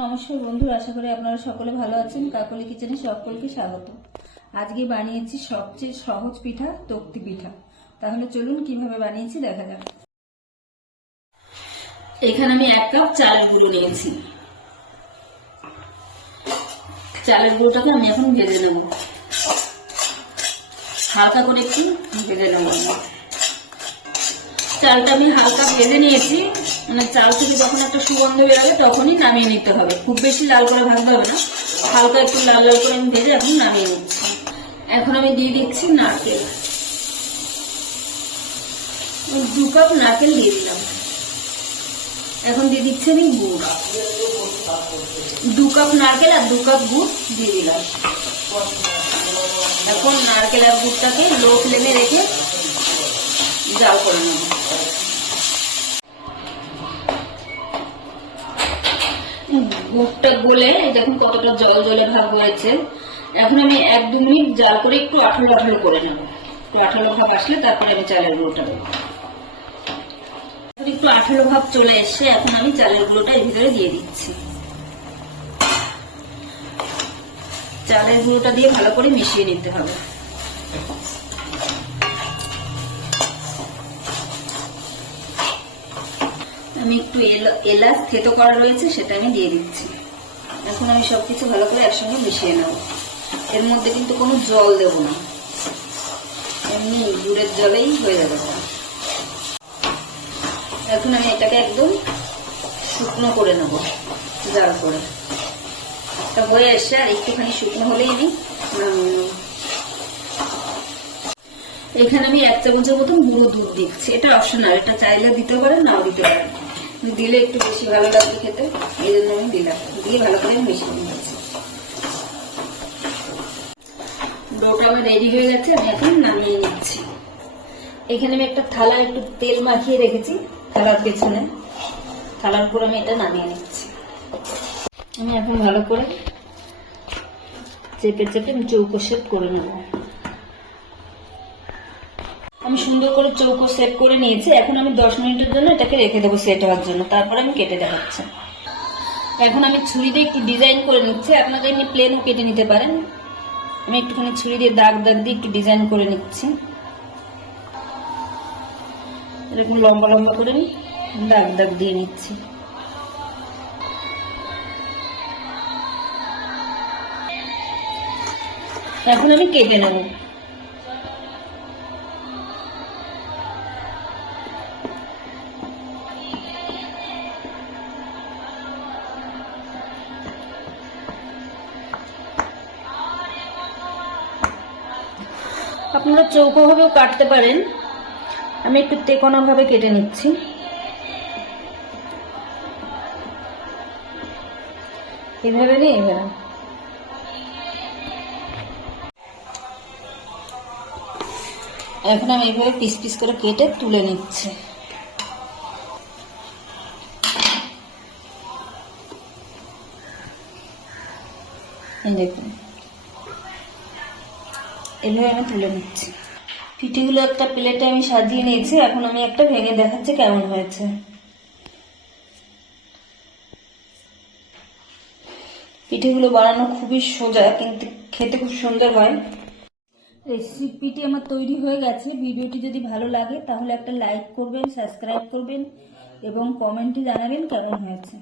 নমস্কার বন্ধুরা, আশা করি আপনারা সকলে ভালো আছেন। কাকলি কিচেনে সকলকে স্বাগত। আজকে বানিয়েছি সবচেয়ে সহজ পিঠা, তক্তি পিঠা। তাহলে চলুন কিভাবে বানিয়েছি দেখা যাক। এখানে আমি 1 কাপ চালের গুঁড়ো নিয়েছি। চালের গুঁড়োটাকে আমি এখন ভেজে নেব, হালকা করে একটু ভেজে নেব। চালটা আমি হালকা ভেজে নিয়েছি, মানে চাল থেকে যখন একটা সুগন্ধ বেরোবে তখনই নামিয়ে নিতে হবে। খুব বেশি লাল করে ভাজতে হবে না, হালকা একটু লাল লাল করে আমি ভেজে এখন নামিয়ে নিচ্ছি। এখন আমি দিয়ে দিচ্ছি নারকেল, 2 কাপ নারকেল দিয়ে দিলাম। এখন দিয়ে দিচ্ছি আমি গুড়, 2 কাপ নারকেল আর 2 কাপ গুড় দিয়ে দিলাম। এখন নারকেল আর গুড়টাকে লো ফ্লেমে রেখে জাল করে নেব। গুড়টা গলে দেখুন কতটা জল জলে ভাব হয়েছে। এখন আমি 1-2 মিনিট জাল করে একটু আঠালো আঠালো করে নেব। একটু আঠালো ভাব আসলে তারপরে আমি চালের গুঁড়োটা দেবো। একটু আঠালো ভাব চলে এসছে, এখন আমি চালের গুঁড়োটা এর ভিতরে দিয়ে দিচ্ছি। চালের গুঁড়োটা দিয়ে ভালো করে মিশিয়ে নিতে হবে। আমি একটু এলাচ থেতো করা রয়েছে, সেটা আমি দিয়ে দিচ্ছি। এখন আমি সবকিছু ভালো করে একসঙ্গে মিশিয়ে নেব। এর মধ্যে কিন্তু কোনো জল দেব না, এমনি গুড়ের জলেই হয়ে যাবে। এখন আমি এটাকে একদম শুকনো করে নেব, জাল করে। একটা হয়ে এসে আর একটুখানি শুকনো হলেই আমি নামিয়ে নেব। এখানে আমি 1 চামচের মতন গুঁড়ো দুধ দিচ্ছি। এটা অপশনাল, এটা চাইলে দিতে পারেন, নাও দিতে পারেন। দিলে একটু বেশি ভালো লাগবে খেতে, এই জন্য আমি দিলাম। দিয়ে ভালো করে মিশিয়ে নিচ্ছি। ডোটা আমার রেডি হয়ে গেছে, আমি এখন নামিয়ে নিচ্ছি। এখানে আমি একটা থালা একটু তেল মাখিয়ে রেখেছি, থালার পেছনে। থালার উপর আমি এটা নামিয়ে নিচ্ছি। আমি এখন ভালো করে চেপে চেপে চৌকো শেপ করে নেব। আমি সুন্দর করে চৌকো সেট করে নিয়েছি। এখন আমি 10 মিনিটের জন্য এটাকে রেখে দেবো সেট হওয়ার জন্য, তারপরে আমি কেটে দেখাচ্ছি। এখন আমি ছুরি দিয়ে একটু ডিজাইন করে নিচ্ছি। আপনারা এমনি প্লেনও কেটে নিতে পারেন। আমি একটুখানি ছুরি দিয়ে দাগ দাগ দিয়ে একটু ডিজাইন করে নিচ্ছি। এরকম লম্বা লম্বা করে দাগ দাগ দিয়ে নিচ্ছি। এখন আমি কেটে নেব। আপনারা চৌকো ভাবেও কাটতে পারেন, আমি একটু তেকোনা ভাবে কেটে নিচ্ছি। এভাবে নিয়ে এভাবে। এখন আমি এইভাবে পিস পিস করে কেটে তুলে নিচ্ছি। এই দেখুন, এভাবে আমি তুলে নিচ্ছি। পিঠেগুলো একটা প্লেটে আমি সাজিয়ে নিয়েছি। এখন আমি একটা ভেঙে দেখাচ্ছি কেমন হয়েছে। পিঠেগুলো বানানো খুবই সোজা, কিন্তু খেতে খুব সুন্দর হয়। রেসিপিটি আমার তৈরি হয়ে গেছে। ভিডিওটি যদি ভালো লাগে তাহলে একটা লাইক করবেন, সাবস্ক্রাইব করবেন এবং কমেন্টে জানাবেন কেমন হয়েছে।